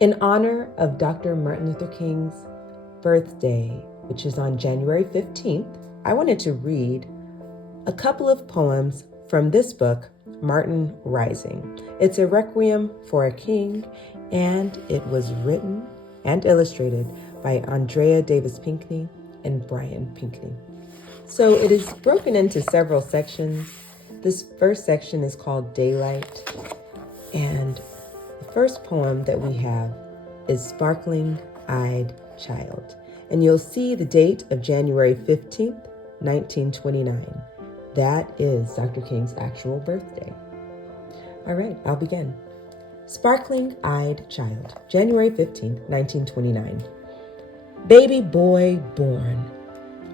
In honor of Dr. Martin Luther King's birthday, which is on January 15th, I wanted to read a couple of poems from this book, Martin Rising. It's a requiem for a king, and it was written and illustrated by Andrea Davis Pinkney and Brian Pinkney. So it is broken into several sections. This first section is called Daylight, and the first poem that we have is Sparkling Eyed Child. And you'll see the date of January 15th, 1929. That is Dr. King's actual birthday. All right, I'll begin. Sparkling Eyed Child, January 15th, 1929. Baby boy born,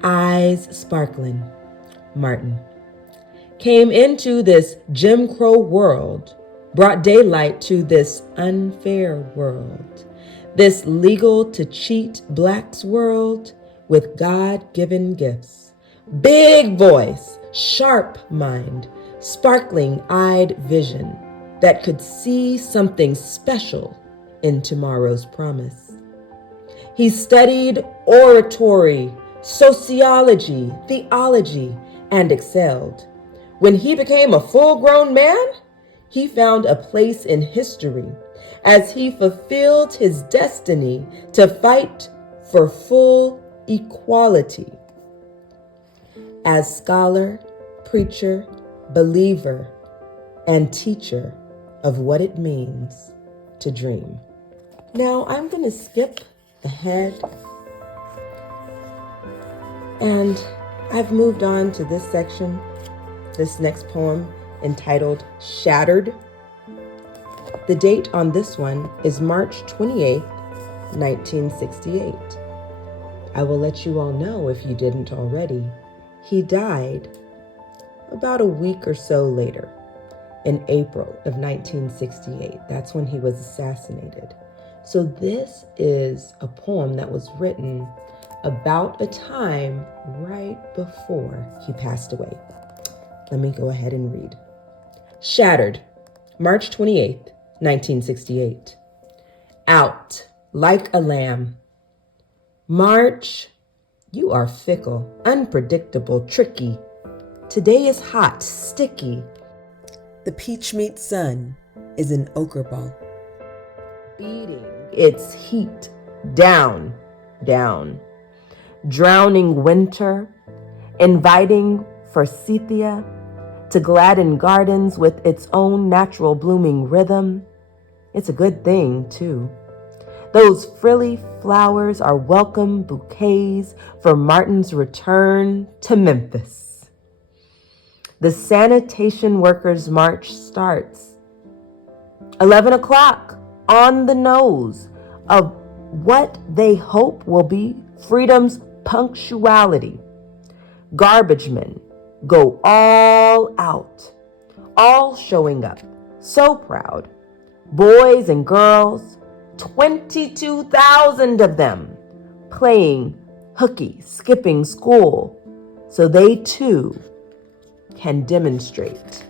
eyes sparkling, Martin. Came into this Jim Crow world, brought daylight to this unfair world, this legal to cheat blacks world with God-given gifts. Big voice, sharp mind, sparkling-eyed vision that could see something special in tomorrow's promise. He studied oratory, sociology, theology, and excelled. When he became a full-grown man, he found a place in history as he fulfilled his destiny to fight for full equality. As scholar, preacher, believer, and teacher of what it means to dream. Now I'm going to skip ahead, and I've moved on to this section, this next poem entitled Shattered. The date on this one is March 28th, 1968. I will let you all know, if you didn't already, he died about a week or so later, in April of 1968. That's when he was assassinated. So this is a poem that was written about a time right before he passed away. Let me go ahead and read. Shattered, March 28th, 1968. Out like a lamb. March, you are fickle, unpredictable, tricky. Today is hot, sticky. The peach meat sun is an ochre ball, beating its heat down, down. Drowning winter, inviting forsythia to gladden gardens with its own natural blooming rhythm. It's a good thing, too. Those frilly flowers are welcome bouquets for Martin's return to Memphis. The sanitation workers' march starts. 11 o'clock on the nose of what they hope will be freedom's punctuality. Garbage men go all out, all showing up, so proud. Boys and girls, 22,000 of them, playing hooky, skipping school, so they too can demonstrate.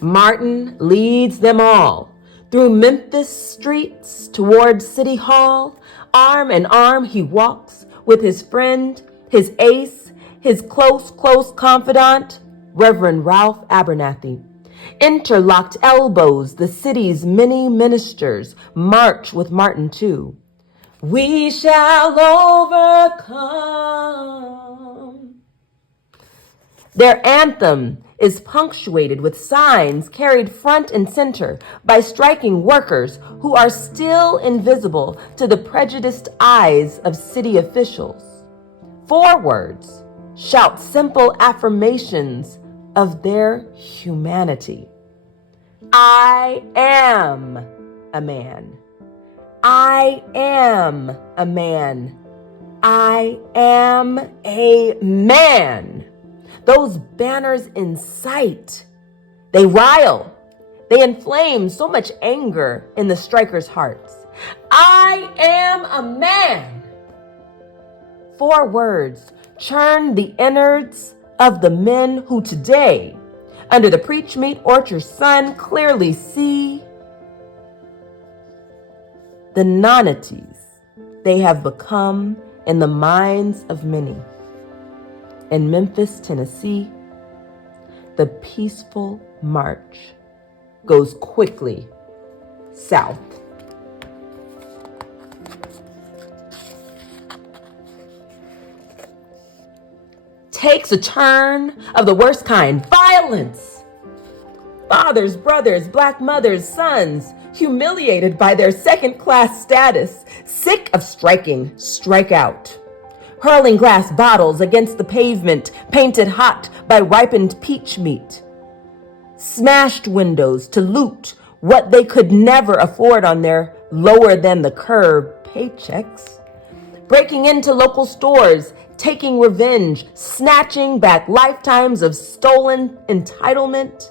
Martin leads them all through Memphis streets toward City Hall. Arm in arm he walks with his friend, his ace, his close confidant, Reverend Ralph Abernathy. Interlocked elbows, the city's many ministers march with Martin too. We shall overcome. Their anthem is punctuated with signs carried front and center by striking workers who are still invisible to the prejudiced eyes of city officials. 4 words shout simple affirmations of their humanity. I am a man. I am a man. I am a man. Those banners incite. They rile. They inflame so much anger in the strikers' hearts. I am a man. 4 words churn the innards of the men who today Under the preach-meat orchard sun, clearly see the nonnities they have become in the minds of many. In Memphis, Tennessee, the peaceful march goes quickly south. Takes a turn of the worst kind. Violence. Fathers, brothers, black mothers, sons, humiliated by their second-class status, sick of striking, strike out. Hurling glass bottles against the pavement, painted hot by ripened peach meat. Smashed windows to loot what they could never afford on their lower-than-the-curb paychecks. Breaking into local stores, taking revenge, snatching back lifetimes of stolen entitlement.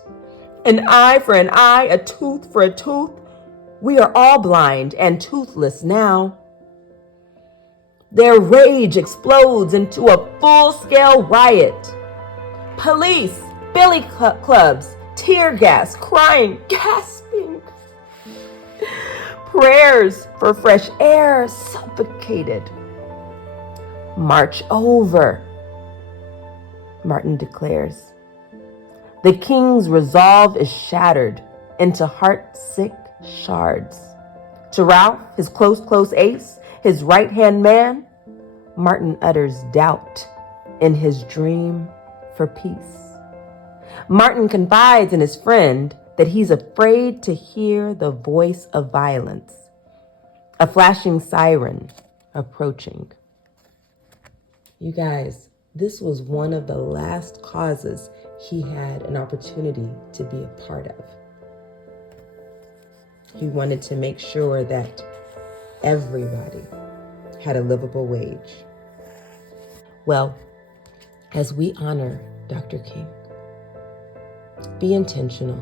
An eye for an eye, a tooth for a tooth. We are all blind and toothless now. Their rage explodes into a full-scale riot. Police, billy clubs, tear gas, crying, gasping. Prayers for fresh air suffocated. March over, Martin declares. The king's resolve is shattered into heart-sick shards. To Ralph, his close ace, his right-hand man, Martin utters doubt in his dream for peace. Martin confides in his friend that he's afraid to hear the voice of violence, a flashing siren approaching. You guys, this was one of the last causes he had an opportunity to be a part of. He wanted to make sure that everybody had a livable wage. Well, as we honor Dr. King, be intentional.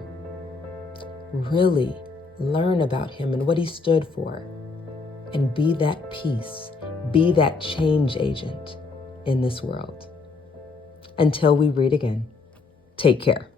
Really learn about him and what he stood for, and be that peace, be that change agent in this world. Until we read again, take care.